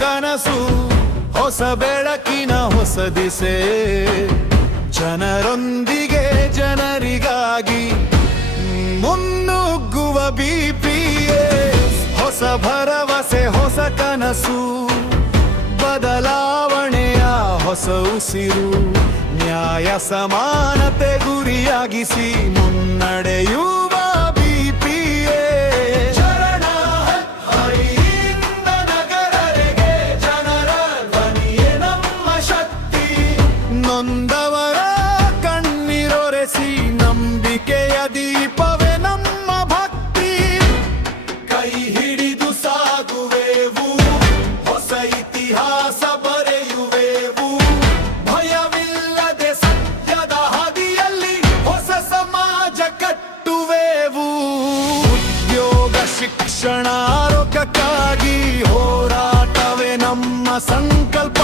ಕನಸು, ಹೊಸ ಬೆಳಕಿನ ಹೊಸ ದಿಸೆ, ಜನರೊಂದಿಗೆ ಜನರಿಗಾಗಿ ಮುನ್ನುಗ್ಗುವ BPS. ಹೊಸ ಭರವಸೆ ಹೊಸ ಕನಸು, ಬದಲಾವಣೆಯ ಹೊಸ ಉಸಿರು, ನ್ಯಾಯ ಸಮಾನತೆ ಗುರಿಯಾಗಿಸಿ ಮುನ್ನಡೆಯುವ BPS. ಚರಣ ಹರಿಯಿಂದ ನಗರರೆಗೆ ಜನರ ಧ್ವನಿಯೇ ನಮ್ಮ ಶಕ್ತಿ. ನೊಂದವರ ಕಣ್ಣೀರೊರೆಸಿ ನಂಬಿಕೆಯ ದೀಪವೇ ನಮ್ಮ ಭಕ್ತಿ. ಕೈ ಹಿಡಿದು ಸಾಗುವೆವು, ಹೊಸ ಇತಿಹಾಸ ಬರೆಯುವೆವು. ಭಯವಿಲ್ಲದೆ ಸತ್ಯದ ಹಾದಿಯಲ್ಲಿ ಹೊಸ ಸಮಾಜ ಕಟ್ಟುವೆವು. ಉದ್ಯೋಗ ಶಿಕ್ಷಣ ಆರೋಗ್ಯಕ್ಕಾಗಿ ಹೋರಾಟವೇ ನಮ್ಮ ಸಂಕಲ್ಪ.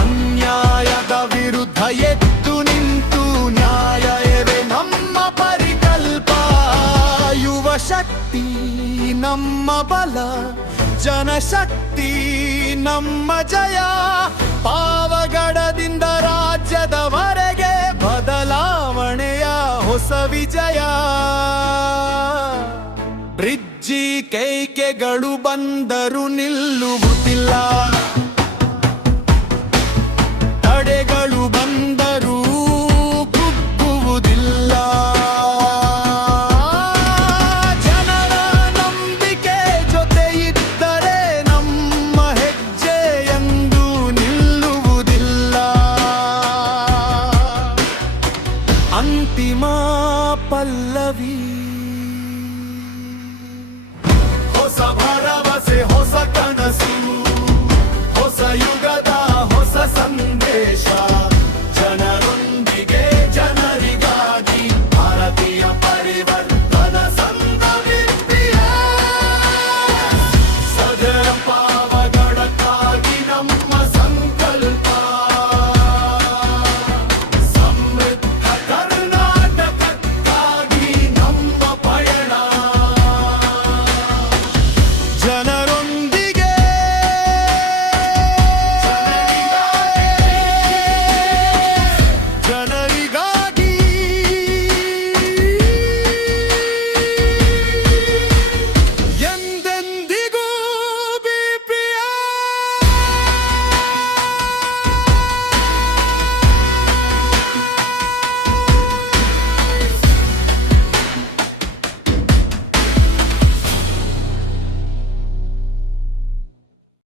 ಅನ್ಯಾಯದ ವಿರುದ್ಧ ಎದ್ದು ನಿಂತು ನ್ಯಾಯವೇ ನಮ್ಮ ಪರಿಕಲ್ಪ. ಯುವ ಶಕ್ತಿ ನಮ್ಮ ಬಲ, ಜನಶಕ್ತಿ ನಮ್ಮ ಜಯ. ಪಾವಗಡದಿಂದ ರಾಜ್ಯದವರೆಗೆ ಬದಲಾವಣೆಯ ಹೊಸ ವಿಜಯ. ಬ್ರಿಡ್ಜಿ ಕೈಕೆಗಳು ಬಂದರು ನಿಲ್ಲುವುದಿಲ್ಲ, ತಡೆಗಳು ಬಂದರೂ ಕುಗ್ಗುವುದಿಲ್ಲ. ಜನರ ನಂಬಿಕೆ ಜೊತೆ ಇದ್ದರೆ ನಮ್ಮ ಹೆಜ್ಜೆ ಎಂದು ನಿಲ್ಲುವುದಿಲ್ಲ. ಅಂತಿಮ ಪಲ್ಲವಿ